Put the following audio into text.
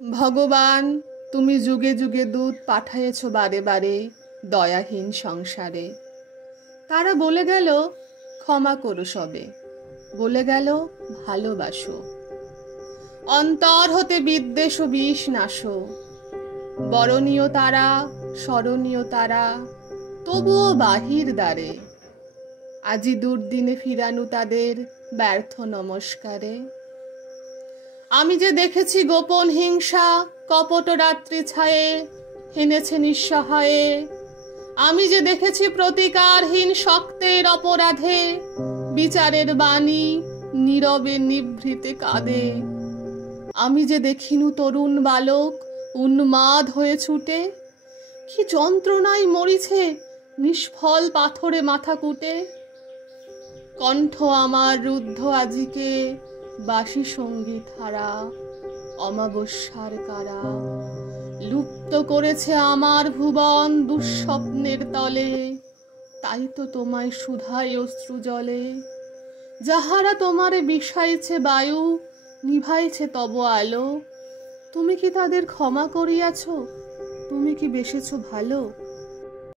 ভগবান, তুমি যুগে যুগে দূত পাঠায়েছ বারে বারে দয়াহীন সংসারে। তারা বলে গেল ক্ষমা করো সবে, বলে গেল ভালোবাসো। অন্তর হতে বিদ্বেষ ও বিষ নাশো। বরণীয় তারা, স্মরণীয় তারা, তবুও বাহির দ্বারে। আজি দুর্দিনে ফিরানু তাদের ব্যর্থ নমস্কারে। আমি যে দেখেছি গোপন হিংসা কপট রাত্রি ছায়ে হেনেছে নিঃসহায়ে। আমি যে দেখেছি প্রতিকারহীন শক্তের অপরাধে বিচারের বাণী নীরবে নিভৃতে কাঁদে। আমি যে দেখিনু তরুণ বালক উন্মাদ হয়ে ছুটে, কি যন্ত্রণায় মরিছে নিষ্ফল পাথরে মাথা কুটে। কণ্ঠ আমার রুদ্ধ আজিকে বাসি সঙ্গীত হারা অমাবস্যার কারা। লুপ্ত করেছে আমার ভুবন দুঃস্বপ্নের তলে, তাই তো তোমায় সুধায় অশ্রু জলে। যাহারা তোমারে বিষাইছে বায়ু নিভাইছে তব আলো, তুমি কি তাদের ক্ষমা করিয়াছ? তুমি কি বেসেছ ভালো?